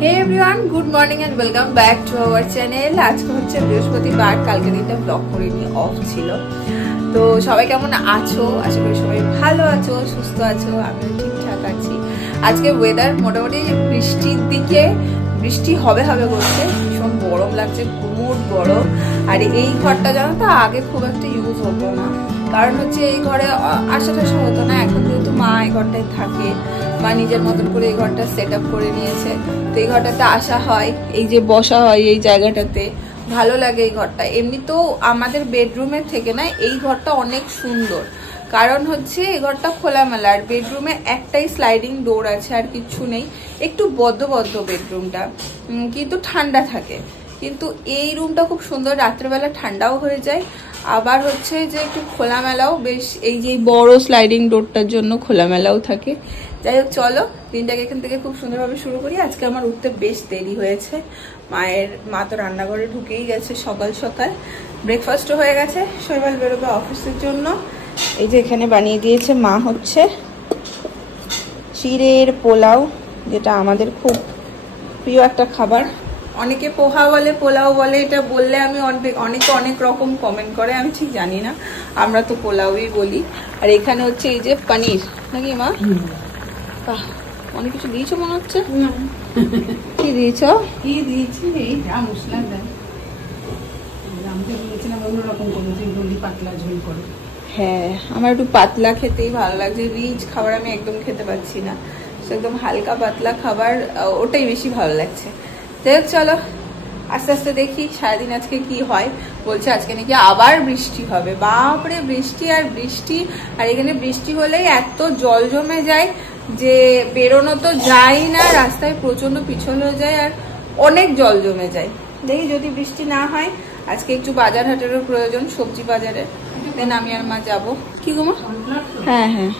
Hey everyone, good morning and welcome back to our channel. आज को হচ্ছে বৃহস্পতিবার, কালকে দিনটা ব্লগ করিনি, অফ ছিল। তো সবাই কেমন আছো? আশা করি সবাই ভালো আছো, সুস্থ আছো, আমিও ঠিকঠাক আছি। আজকে ওয়েদার মোটামুটি বৃষ্টির দিকে, বৃষ্টি হবে হবে করছে, ভীষণ গরম লাগছে, গুমোট গরম। আর এই ঘরটা জানো তো আগে খুব একটা ইউজ হতো না, কারণ হচ্ছে এই ঘরে আসা টাসা হতো না। এখন যেহেতু মা এই ঘরটায় থাকে, মা নিজের মতন করে এই ঘরটা সেট আপ করে নিয়েছে, তো এই ঘরটাতে আসা হয়, এই যে বসা হয় এই জায়গাটাতে, ভালো লাগে এই ঘরটা। এমনি তো আমাদের বেডরুমের থেকে না এই ঘরটা অনেক সুন্দর, কারণ হচ্ছে এই ঘরটা খোলামেলা, আর বেডরুমে একটাই স্লাইডিং ডোর আছে, আর কিছু নেই। একটু বদ্ধ বেডরুমটা, কিন্তু ঠান্ডা থাকে। কিন্তু এই রুমটা খুব সুন্দর, রাত্রেবেলা ঠান্ডাও হয়ে যায়, আবার হচ্ছে যে একটু খোলামেলাও বেশ, এই যে বড় স্লাইডিং ডোরটার জন্য খোলামেলাও থাকে। যাই হোক, চলো দিনটাকে এখান থেকে খুব সুন্দরভাবে শুরু করি। আজকে আমার উঠতে বেশ দেরি হয়েছে, মা তো রান্নাঘরে ঢুকেই গেছে সকাল সকাল। ব্রেকফাস্টও হয়ে গেছে, শৈবাল বেরোবে অফিসের জন্য। এই যে এখানে বানিয়ে দিয়েছে মা হচ্ছে চিড়ের পোলাও, যেটা আমাদের খুব প্রিয় একটা খাবার। অনেকে পোহা বলে, পোলাও বলে, এটা বললে আমি অনেকে অনেক রকম কমেন্ট করে, আমি ঠিক জানি না, আমরা তো পোলাওই বলি। আর এখানে হচ্ছে এই যে পনির, নাকি মা? অনেক কিছু দিয়েছো মনে হচ্ছে। কি দিয়েছ? কি দিয়েছি? এই যা মশলা দেয়, আমি বলেছিলাম অন্যরকম কোনো বললি পাতলা ঝোল করে। হ্যাঁ, আমার একটু পাতলা খেতেই ভালো লাগছে, রিচ খাবার আমি একদম খেতে পাচ্ছি না, একদম হালকা পাতলা খাবার, ওটাই বেশি ভালো লাগছে। দেখ চলো আস্তে আস্তে দেখি সারাদিন আজকে কি হয়। বলছে আজকে নাকি আবার বৃষ্টি হবে, বাপরে বৃষ্টি আর বৃষ্টি। আর এখানে বৃষ্টি হলেই এত জল জমে যায় যে বেরোনো তো যায় না, রাস্তায় প্রচন্ড পিছল হয়ে যায়, আর অনেক জল জমে যায়। দেখি যদি বৃষ্টি না হয়, আজকে একটু বাজার হাটেরও প্রয়োজন, সবজি বাজারে, দেন আমি আর মা যাবো। কি গো মা? হ্যাঁ হ্যাঁ।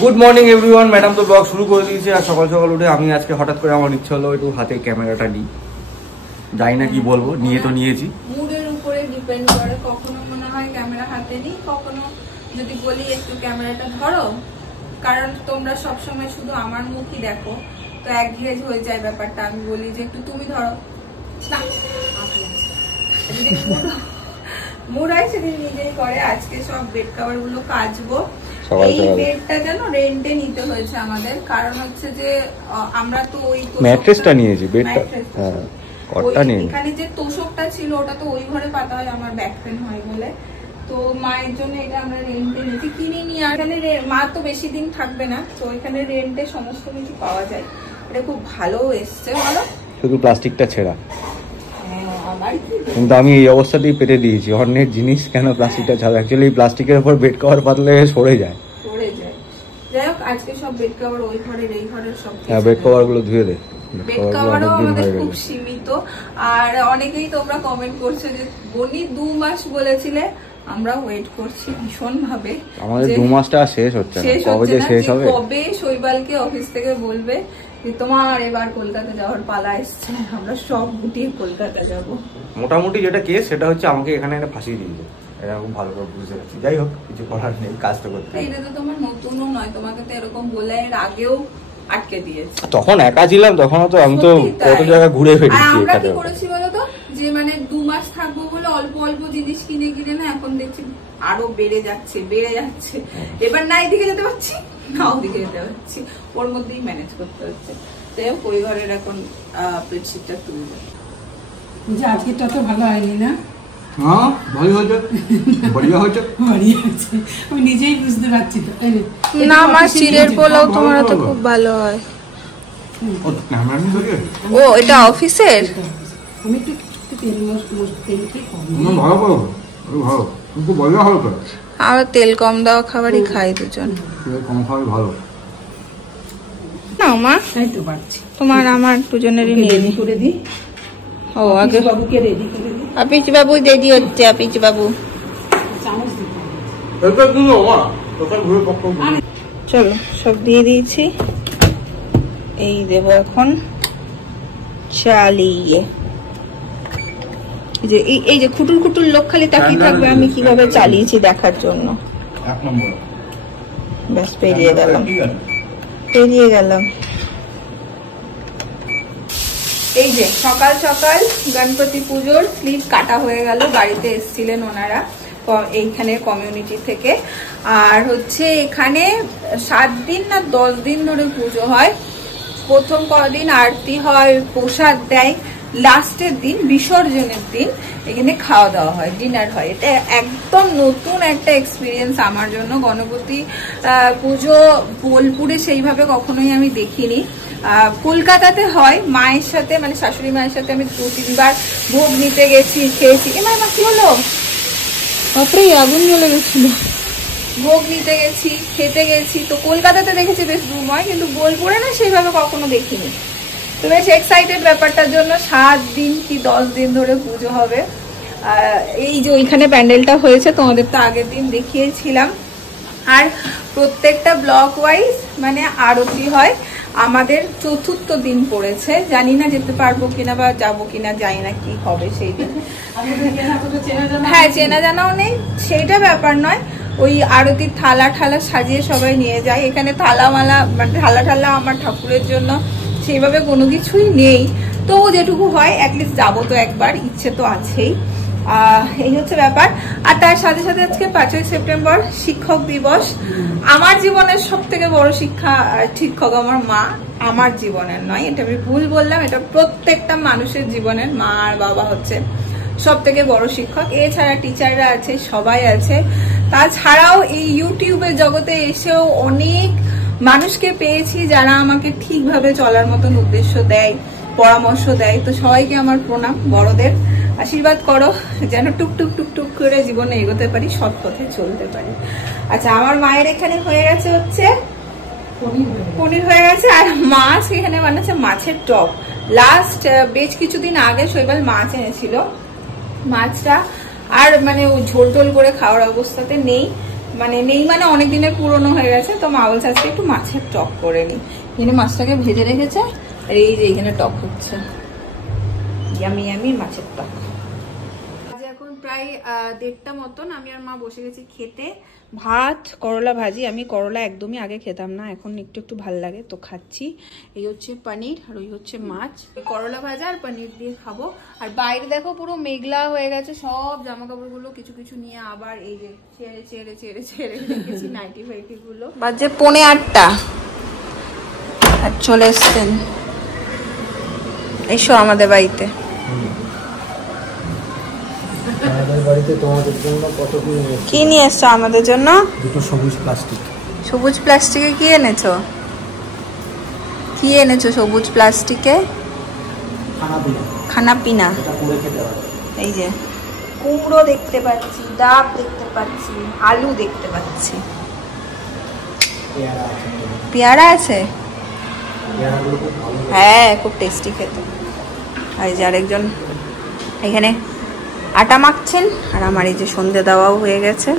গুড মর্নিং এভরিওয়ান, ম্যাডাম তো ব্লগ শুরু করে দিয়েছে। আর সকাল সকাল উঠে আমি আজকে হঠাৎ করে আমার ইচ্ছা হলো একটু হাতে ক্যামেরাটা নিই, যাই না কি বলবো, নিয়ে তো নিয়েছি। মুডের উপরে ডিপেন্ড করে, কখনো মনে হয় ক্যামেরা হাতে নিই, কখনো যদি বলি একটু ক্যামেরাটা ধরো, কারণ তোমরা সবসময় শুধু আমার মুখই দেখো, তো একঘেয়ে হয়ে যায় ব্যাপারটা। আমি বলি যে একটু তুমি ধরো, মুড হয় সেদিন নিজেই করে। আজকে সব বেড কভার গুলো কাচবো। এই বেডটা যেন রেন্টে নিতে হয়েছে আমাদের, কারণ হচ্ছে যে আমরা তো ওই ম্যাট্রেসটা নিয়েছি, বেডটা হ্যাঁ কটটা নিয়ে। এখানে যে তোষকটা ছিল ওটা তো ওই ঘরে পাতা হয়, আমার ব্যাক পেন হয় বলে, তো মায়ের জন্য এটা আমরা রেন্টে নিয়েছি, কিনিনি। আর এখানে মা তো বেশি দিন থাকবে না, তো এখানে রেন্টে সমস্ত কিছু পাওয়া যায়। এটা খুব ভালো এসছে, বলো, শুধু প্লাস্টিকটা ছেঁড়া। কিন্তু আমি এই অবস্থাতেই পেতে দিয়েছি, অন্যের জিনিস কেন প্লাস্টিকটা ছাড়া। অ্যাকচুয়ালি প্লাস্টিকের উপর বেড কভার পাতলে সরে যায়। যাই হোক, আজকে সব বেড কভার ওই ঘরের এই ঘরের সব, হ্যাঁ বেড কভার গুলো ধুয়ে দে। বেড কভারও আমাদের খুব সীমিত। আর অনেকেই তোমরা কমেন্ট করছো যে বনি 2 মাস বলেছিলে, আমরা ওয়েট করছি ভীষণ ভাবে। আমাদের 2 মাসটা শেষ হচ্ছে না, কবে যে শেষ হবে। কবে শৈবালকে অফিস থেকে বলবে যে তোমার এবার কলকাতা যাওয়ার পালা এসছে, আমরা সব গুটিয়ে কলকাতা যাব। মোটামুটি যেটা কেস সেটা হচ্ছে আমাকে এখানে এনে ফাঁসিয়ে দিয়েছে, এটা খুব ভালো করে বুঝতে পারছি। যাই হোক, কিছু করার নেই, কাজ তো করতে। এটা তো তোমার নতুনও নয়, তোমাকে তো এরকম বলে এর আগেও আটকে দিয়েছে। তখন একা ছিলাম, তখন তো আমি তো কত জায়গা ঘুরে ফেলেছি। আমরা কি করেছি বলতো, যে মানে 2 মাস থাকবো বলে অল্প অল্প জিনিস কিনে না, এখন দেখছি আরো বেড়ে যাচ্ছে। এবার না এদিকে যেতে পারছি, না ওদিকে যেতে পারছি, ওর মধ্যেই ম্যানেজ করতে হচ্ছে। যাই হোক, ওই ঘরের এখন বেডশিটটা তুলবে। আজকে তত ভালো হয়নি না? হ্যাঁ ভালো হয়েছে, বড়িয়া হয়েছে। আমি নিজেই বুঝতে পারছি তো। না মা, চিড়ের পোলাও তোমার তো খুব ভালো হয়। ও এটা অফিসের? আমি একটু তেল খেয়ে কম ভালো, কিন্তু বড়িয়া ভালো তো। আমরা তেল কম দেওয়া খাবারই খাই দুজন। কম খাওয়াই ভালো না মা, তাই তো পারছি। তোমার আমার দুজনেরই নিয়ে দিই করে দিই। ও আগে বাবুকে রেডি করে দিই। আপিচ বাবু রেডি হচ্ছে, আপিচ বাবু চামচ দিতে চলো সব দিয়ে দিয়েছি। এই দেবো এখন চালিয়ে। এই যে খুটুর খুটুর লোক খালি তাকিয়ে থাকবে আমি কিভাবে চালিয়েছি দেখার জন্য। ব্যাস পেরিয়ে গেলাম। এই যে সকাল সকাল গণপতি পুজোর স্লিপ কাটা হয়ে গেল, বাড়িতে এসেছিলেন ওনারা এইখানে কমিউনিটি থেকে। আর হচ্ছে এখানে 7 দিন না 10 দিন ধরে পুজো হয়। প্রথম কদিন আরতি হয়, প্রসাদ দেয়, লাস্টের দিন বিসর্জনের দিন এখানে খাওয়া দাওয়া হয়, ডিনার হয়। এটা একদম নতুন একটা এক্সপিরিয়েন্স আমার জন্য। গণপতি পুজো বোলপুরে সেইভাবে কখনোই আমি দেখিনি। কলকাতাতে হয়, মায়ের সাথে মানে শাশুড়ি মায়ের সাথে আমি 2-3 বার ভোগ নিতে গেছি, খেয়েছি। এ মা কি হলো? বাপরে আগুন জ্বলে গেছিল। ভোগ নিতে গেছি, খেতে গেছি। তো কলকাতাতে দেখেছি বেশ দুময়, কিন্তু বোলপুরে না সেইভাবে কখনো দেখিনি। তো বেশ এক্সাইটেড ব্যাপারটার জন্য। 7 দিন কি 10 দিন ধরে পুজো হবে। এই যে ওইখানে প্যান্ডেলটা হয়েছে, তোমাদের তো আগের দিন দেখিয়েছিলাম। আর প্রত্যেকটা ব্লক ওয়াইজ মানে আরতি হয়। আমাদের 4র্থ দিন পড়েছে, জানি না যেতে পারবো কিনা বা যাবো কিনা, জানি না কি হবে সেই দিন। হ্যাঁ, চেনা জানাও নেই, সেইটা ব্যাপার নয়। ওই আরতির থালা ঠালা সাজিয়ে সবাই নিয়ে যায়। এখানে থালা মালা মানে থালা ঠালা আমার ঠাকুরের জন্য সেইভাবে কোনো কিছুই নেই। তো যেটুকু হয় অ্যাটলিস্ট যাবো তো একবার, ইচ্ছে তো আছেই। এই হচ্ছে ব্যাপার। আর তার সাথে সাথে আজকে 5ই সেপ্টেম্বর শিক্ষক দিবস। আমার জীবনের সব থেকে বড় শিক্ষক আমার মা, আমার জীবনের নয়, এটা আমি ভুল বললাম, এটা প্রত্যেকটা মানুষের জীবনের। মা আর বাবা হচ্ছে সব থেকে বড় শিক্ষক। এছাড়া টিচাররা আছে, সবাই আছে। তাছাড়াও এই ইউটিউবের জগতে এসেও অনেক মানুষকে পেয়েছি যারা আমাকে ঠিকভাবে চলার মতন উদ্দেশ্য দেয়, পরামর্শ দেয়। তো সবাইকে আমার প্রণাম, বড়দের আশীর্বাদ করো যেন টুকটুক টুকটুক করে জীবনে এগোতে পারি, সৎ পথে চলতে পারি। আচ্ছা, আমার মায়ের এখানে হয়ে গেছে হচ্ছে পনির হয়ে গেছে, আর মাছ এখানে বানাচ্ছে মাছের টক। লাস্ট বেশ কিছুদিন আগে শৈবাল মাছ এনেছিল, মাছটা আর মানে ঝোল টোল করে খাওয়ার অবস্থাতে নেই, মানে অনেক দিনের পুরনো হয়ে গেছে। তো মা বলছে আজকে একটু মাছের টক করে নি। এখানে মাছটাকে ভেজে রেখেছে, আর এই যে এখানে টক হচ্ছে, ইয়ামি ইয়ামি মাছের টক। এখন প্রায় 1:30টা মতন, আমি আর মা বসে গেছি খেতে। ভাত, করলা ভাজি। আমি করলা একদমই আগে খেতাম না, এখন একটু একটু ভাল লাগে তো খাচ্ছি। এই হচ্ছে পনির, আর ওই হচ্ছে মাছ। করলা ভাজা আর পনির দিয়ে খাবো। আর বাইরে দেখো পুরো মেঘলা হয়ে গেছে, সব জামা কাপড় গুলো কিছু কিছু নিয়ে আবার এই যে ছেড়ে ছেড়ে ছেড়ে ছেড়ে রেখেছি নাইটি ফাইটি গুলো। বাজে 7:45 আর চলে এসছেন। এসো আমাদের বাড়িতে। কি নিয়ে এসছো আমাদের জন্য? দুটো সবুজ প্লাস্টিক। সবুজ প্লাস্টিকে কি এনেছো? কি এনেছো সবুজ প্লাস্টিকে? খানা পিনা। এই যে কুমড়ো দেখতে পাচ্ছি, ডাব দেখতে পাচ্ছি, আলু দেখতে পাচ্ছি, পেয়ারা আছে। হ্যাঁ, খুব টেস্টি খেতে। আর যে আরেকজন এখানে আটা মাখছেন, আর আমার এই যে সন্ধে দেওয়াও হয়ে গেছে।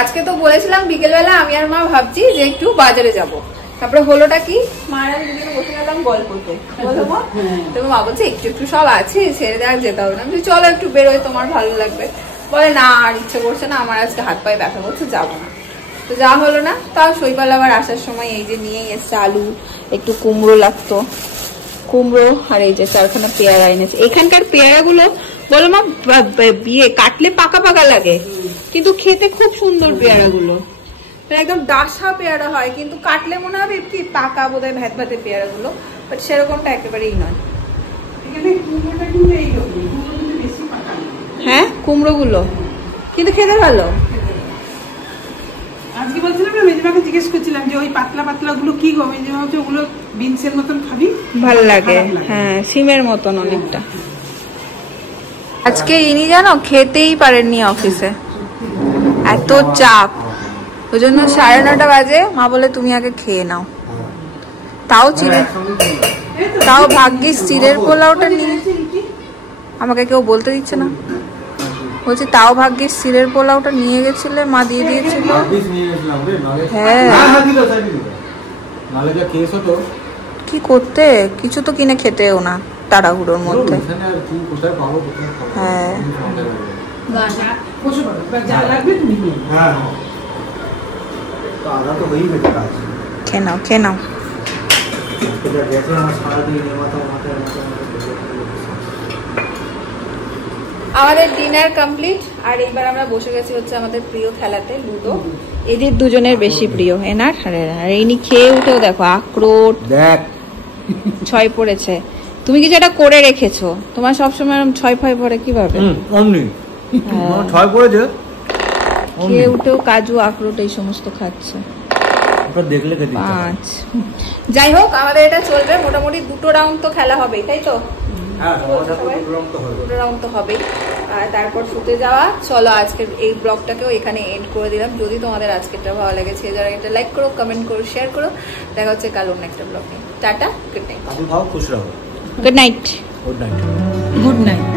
আজকে তো বলেছিলাম বিকেলবেলা আমি আর মা ভাবছি যে একটু বাজারে যাব। তারপরে হলোটা কি, মা আর আমি দুজনে বসে গেলাম গল্পতে, বলবো তো মা বলছে একটু একটু সব আছে, ছেড়ে দেওয়ার যেতে হবে না। আমি চলো একটু বেরোয়, তোমার ভালো লাগবে। বলে না, আর ইচ্ছে করছে না, আমার আজকে হাত পায়ে ব্যথা করছে, যাবো না। তো যা হলো না। তাও শৈবাল আবার আসার সময় এই যে নিয়ে এসছে আলু, একটু কুমড়ো লাগতো, কুমড়ো, আর এই যে 4খানা পেয়ারা এনেছে। এখানকার পেয়ারা গুলো বলো মা বিয়ে কাটলে পাকা পাকা লাগে, কিন্তু খেতে খুব সুন্দর পেয়ারা গুলো, একদম ডাসা পেয়ারা হয়, কিন্তু কাটলে মনে হবে কি পাকা বোধহয় ভ্যাত ভাতে পেয়ারা গুলো, বাট সেরকমটা একেবারেই নয়। হ্যাঁ, কুমড়ো গুলো কিন্তু খেতে ভালো। আজকে বলছিলাম না, মেজমাকে জিজ্ঞেস করছিলাম যে ওই পাতলা পাতলা গুলো কি গো, মেজমা হচ্ছে ওগুলো বিনসের মতন খাবি, ভালো লাগে। হ্যাঁ, সিমের মতন অনেকটা। আজকে ইনি জানো খেতেই পারেননি অফিসে, এত চাপ। ওই জন্য 9:30 বাজে মা বলে তুমি আগে খেয়ে নাও। তাও ভাগ্যিস চিড়ের পোলাওটা নিয়ে, আমাকে কেউ বলতে দিচ্ছে না, বলছি তাও ভাগ্যিস চিড়ের পোলাওটা নিয়ে গেছিলে, মা দিয়ে দিয়েছিল। হ্যাঁ, কি করতে, কিছু তো কিনে খেতেও না তাড়াহুড়োর মধ্যে। হ্যাঁ, খেয়ে নাও খেয়ে নাও। গেছে আমার সারাদিন মাথা মাথা আমাদের ডিনার কমপ্লিট আর এবার আমরা বসে গেছি হচ্ছে আমাদের প্রিয় খেলাতে লুডো। এদের দুজনের বেশি প্রিয় এনার আর ইনি খেয়ে উঠেও দেখো আখরোট দেখ 6 পড়েছে। তুমি কিছু একটা করে রেখেছো, তোমার সবসময় এরকম 6 পড়ে কিভাবে? অমনি 6 পড়েছে। খেয়ে উঠেও কাজু আখরোট এই সমস্ত খাচ্ছে। ওটা দেখলে খেতে 5। যাই হোক আমাদের এটা চলবে, মোটামুটি 2টো রাউন্ড তো খেলা হবেই, তাই তো? হ্যাঁ, দুটো রাউন্ড তো হবেই। আর তারপর শুতে যাওয়া। চলো আজকের এই ব্লগটাকেও এখানে এন্ড করে দিলাম। যদি তোমাদের আজকেরটা ভালো লেগেছে যারা এটা লাইক করো, কমেন্ট করো, শেয়ার করো। দেখা হচ্ছে কাল অন্য একটা ব্লগে। Tata, good night. খুশ রাখো। Good night. Good night. Good night.